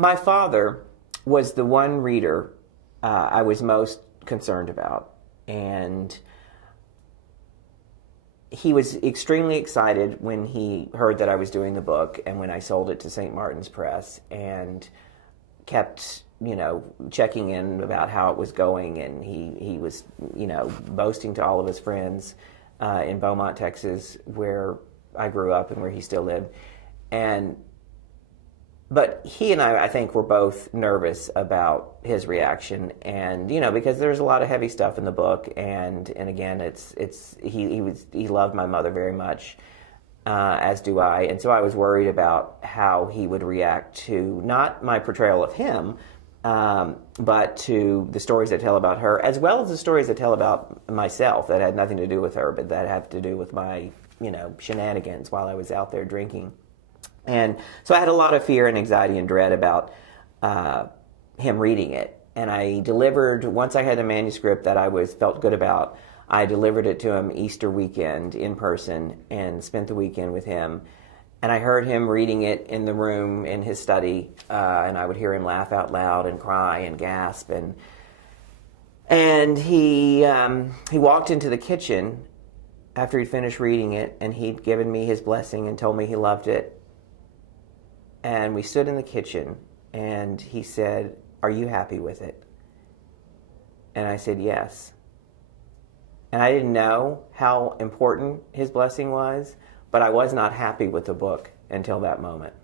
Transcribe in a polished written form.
My father was the one reader I was most concerned about, and he was extremely excited when he heard that I was doing the book and when I sold it to St. Martin's Press, and kept, checking in about how it was going, and he was, boasting to all of his friends in Beaumont, Texas, where I grew up and where he still lived. But he and I think, were both nervous about his reaction, and because there's a lot of heavy stuff in the book, and again, he loved my mother very much, as do I, and so I was worried about how he would react to not my portrayal of him, but to the stories that tell about her, as well as the stories that tell about myself that had nothing to do with her, but that had to do with my shenanigans while I was out there drinking. And so I had a lot of fear and anxiety and dread about him reading it. And I delivered, once I had a manuscript that I felt good about, I delivered it to him Easter weekend in person and spent the weekend with him. And I heard him reading it in the room in his study, and I would hear him laugh out loud and cry and gasp. And he walked into the kitchen after he'd finished reading it, and he'd given me his blessing and told me he loved it. And we stood in the kitchen, and he said, "Are you happy with it?" And I said, "Yes." And I didn't know how important his blessing was, but I was not happy with the book until that moment.